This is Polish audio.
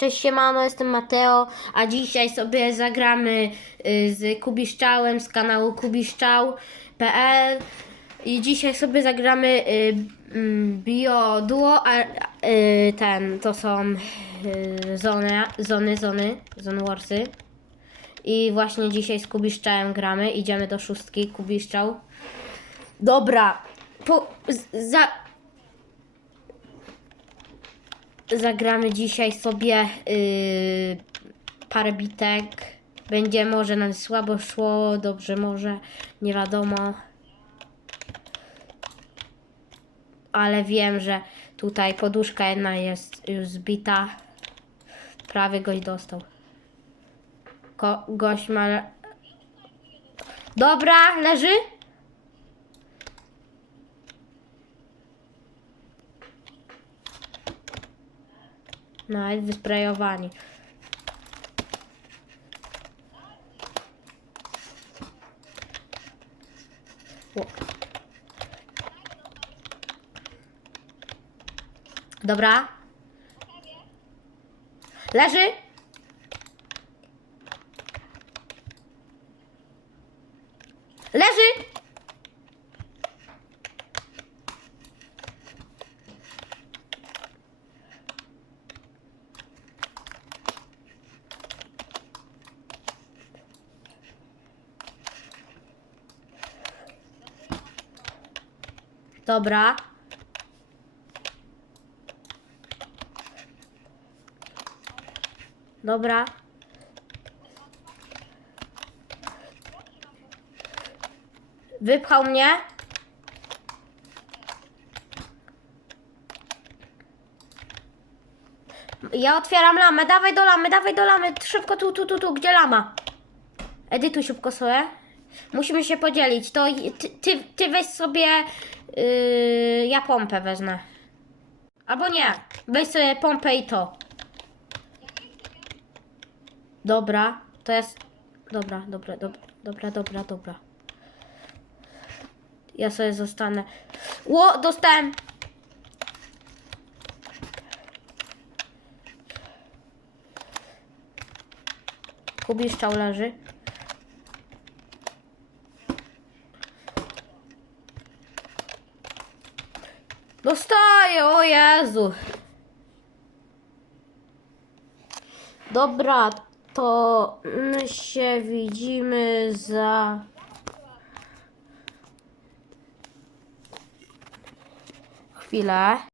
Cześć siemano, jestem Mateo, a dzisiaj sobie zagramy y, z Kubiszczałem z kanału kubiszczał.pl i dzisiaj sobie zagramy y, mm, Bio Duo, a y, ten, to są y, zony, zony, Zone Warsy. I właśnie dzisiaj z Kubiszczałem gramy, idziemy do szóstki, Kubiszczał. Dobra, po, za, zagramy dzisiaj sobie yy, parę bitek. Będzie może nam słabo szło, dobrze może, nie wiadomo. Ale wiem, że tutaj poduszka jedna jest już zbita. Prawie gość dostał. Ko gość ma... Dobra, leży? Nawet wysprejowani. O. Dobra. Leży? Leży? Dobra. Dobra. Wypchał mnie. Ja otwieram lamę. Dawaj do lamy, dawaj do lamy. Szybko tu, tu, tu, tu. Gdzie lama? Edytuj szybko sobie. Musimy się podzielić. To ty, ty, ty weź sobie. Yy, ja pompę wezmę. Albo nie. Weź sobie pompę i to. Dobra. To jest. Dobra, dobra, dobra, dobra, dobra, dobra. Ja sobie zostanę. Ło, dostałem. Kubiszczał leży. Dostaję, o Jezu. Dobra, to my się widzimy za... Chwilę.